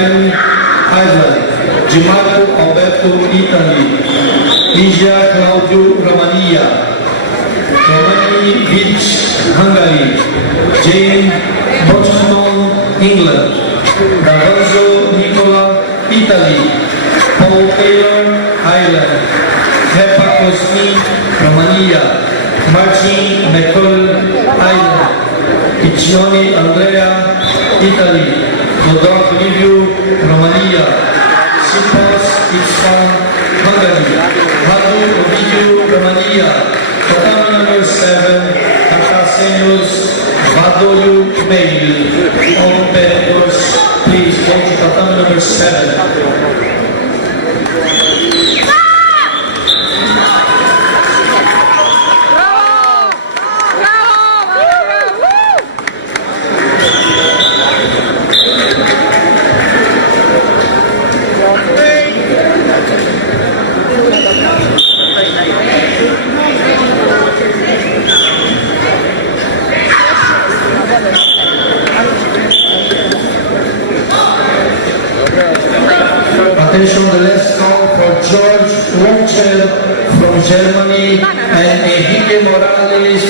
Liechtenstein, Ireland. Gianmarco Alberto, Italy. Ligia Claudio, Romania. Romani Vic, Hungary. Jane Boston, England. Davanzo Nicola, Italy. Paul Taylor, Ireland. Hepa Cosmi, Romania. Marcin McCall, Ireland. Piccioni Andrea, Italy. Dodok Liviu, Romania. Sipos Isfan, Hungary. Hadu Ovidiu, Romania. Tatama number 7, Kakasenius Vadoliu, Mail. All competitors, please go to tatama number 7. Attention, the last call for George Wonchel from Germany and Enrique Morales.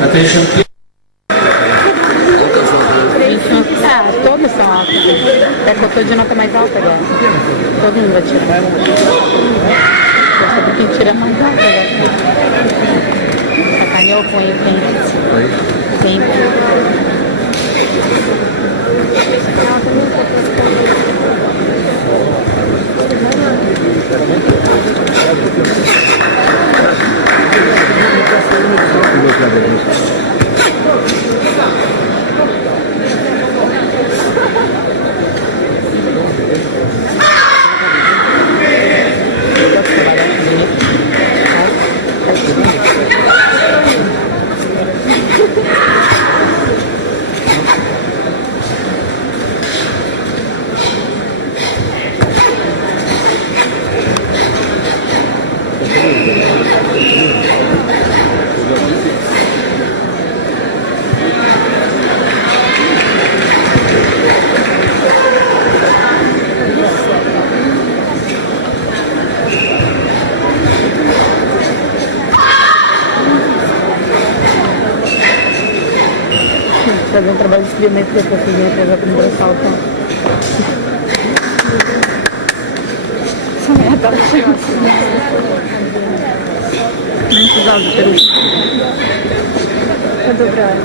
Attention, please. Todos são altos. É que eu tô de nota mais alta agora. Todo mundo vai tirar. Eu sou quem tira mais alta agora. Sacaneou com ele, quem? Fazer um trabalho de esfriamento da cozinha para já primeiro salto. Essa merda nem precisava de peru. Vou dobrar.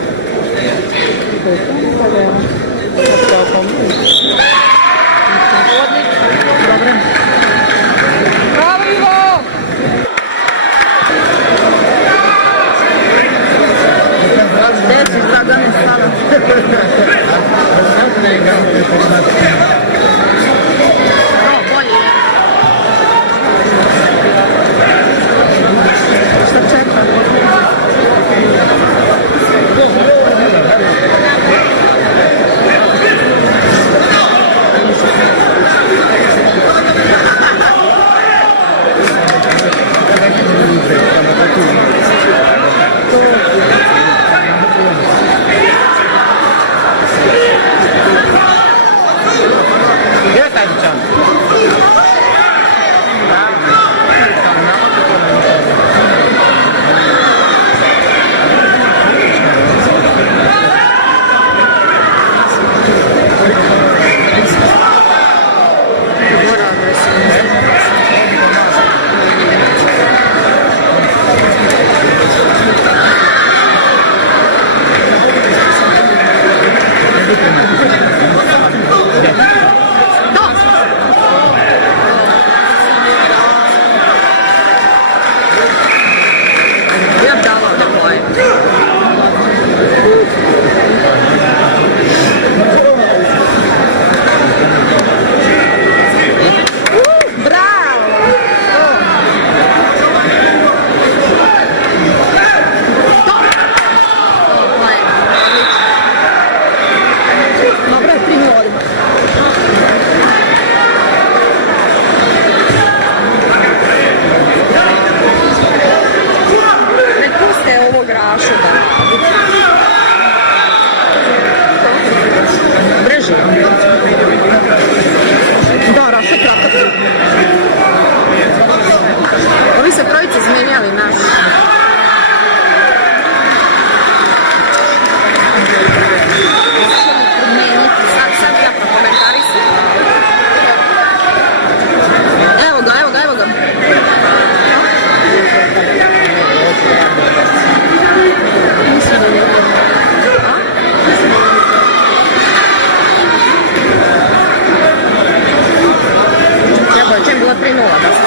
na 3:0 da se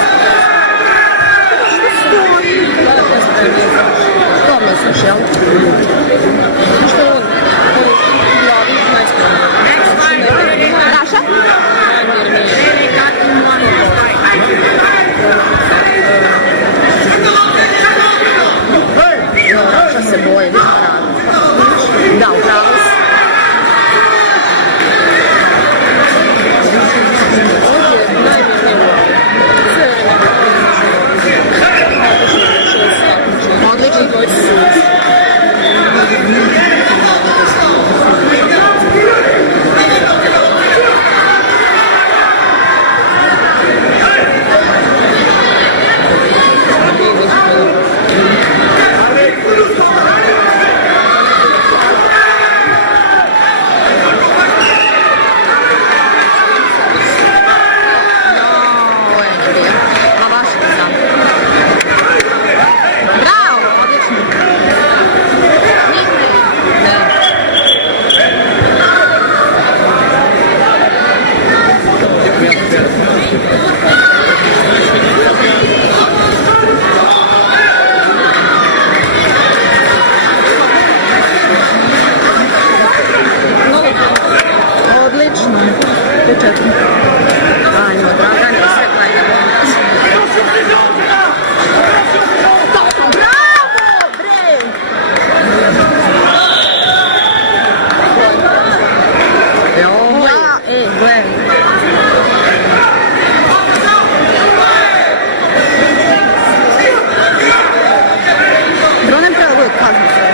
stoji. To misliš, jel? Što je on? Glavi najspravno. Raša? Raša se boje, ništa radi. Da, upravo si. Odlični koji su suci. Ajmo, Dragane, sve klanja. Bravo, bre! Ja, gledaj. Dronem treba bude kazno sve.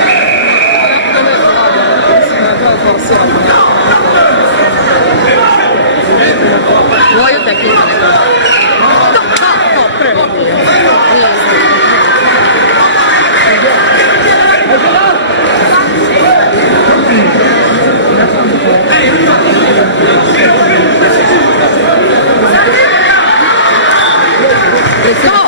Moju tehniku. To, prvi dio. Nije isto.